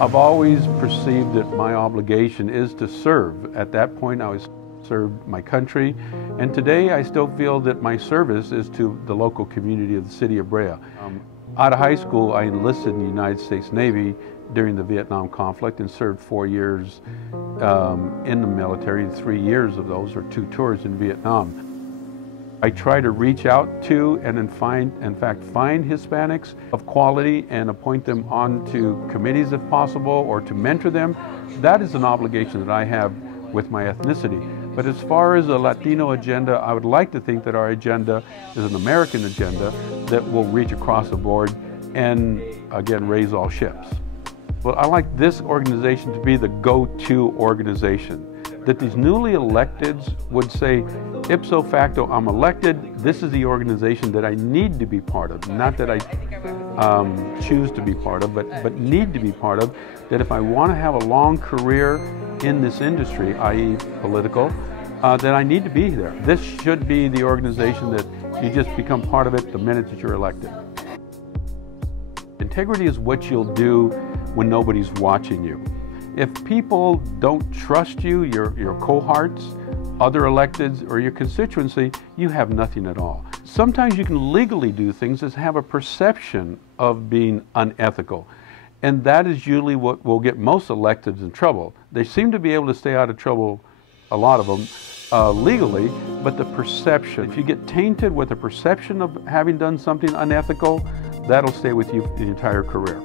I've always perceived that my obligation is to serve. At that point, I was served my country, and today I still feel that my service is to the local community of the City of Brea. Out of high school, I enlisted in the United States Navy during the Vietnam conflict and served 4 years in the military. 3 years of those are 2 tours in Vietnam. I try to reach out to and find Hispanics of quality and appoint them onto committees if possible, or to mentor them. That is an obligation that I have with my ethnicity. But as far as a Latino agenda, I would like to think that our agenda is an American agenda that will reach across the board and, again, raise all ships. Well, I like this organization to be the go-to organization, that these newly electeds would say, ipso facto, I'm elected, this is the organization that I need to be part of, not that I choose to be part of, but need to be part of, that if I want to have a long career in this industry, i.e. political, then I need to be there. This should be the organization that you just become part of it the minute that you're elected. Integrity is what you'll do when nobody's watching you. If people don't trust you, your cohorts, other electeds, or your constituency, you have nothing at all. Sometimes you can legally do things that have a perception of being unethical. And that is usually what will get most electeds in trouble. They seem to be able to stay out of trouble, a lot of them, legally, but the perception. If you get tainted with the perception of having done something unethical, that'll stay with you the entire career.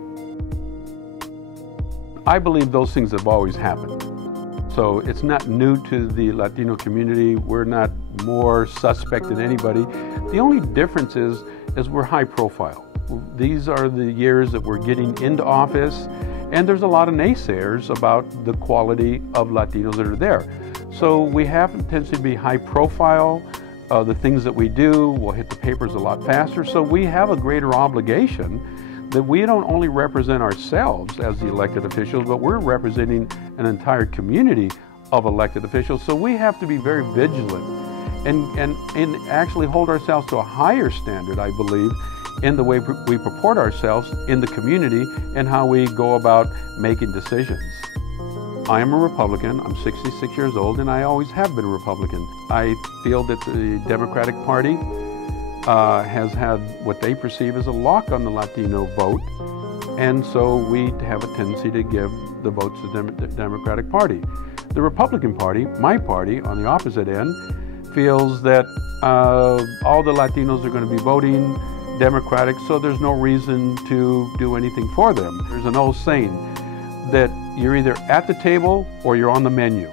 I believe those things have always happened. So it's not new to the Latino community. We're not more suspect than anybody. The only difference is we're high profile. These are the years that we're getting into office, and there's a lot of naysayers about the quality of Latinos that are there. So we have a tendency to be high profile. The things that we do will hit the papers a lot faster. So we have a greater obligation that we don't only represent ourselves as the elected officials, but we're representing an entire community of elected officials. So we have to be very vigilant and actually hold ourselves to a higher standard, I believe, in the way we purport ourselves in the community and how we go about making decisions. I am a Republican. I'm 66 years old, and I always have been a Republican. I feel that the Democratic Party has had what they perceive as a lock on the Latino vote, and so we have a tendency to give the votes to the Democratic Party. The Republican Party, my party, on the opposite end, feels that all the Latinos are going to be voting Democratic, so there's no reason to do anything for them. There's an old saying that you're either at the table or you're on the menu.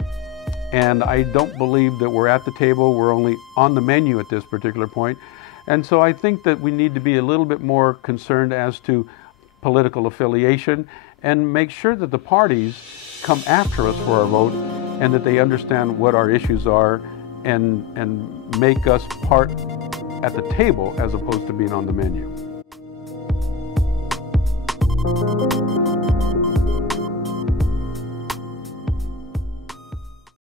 And I don't believe that we're at the table, we're only on the menu at this particular point. And so I think that we need to be a little bit more concerned as to political affiliation and make sure that the parties come after us for our vote and that they understand what our issues are and make us part at the table as opposed to being on the menu.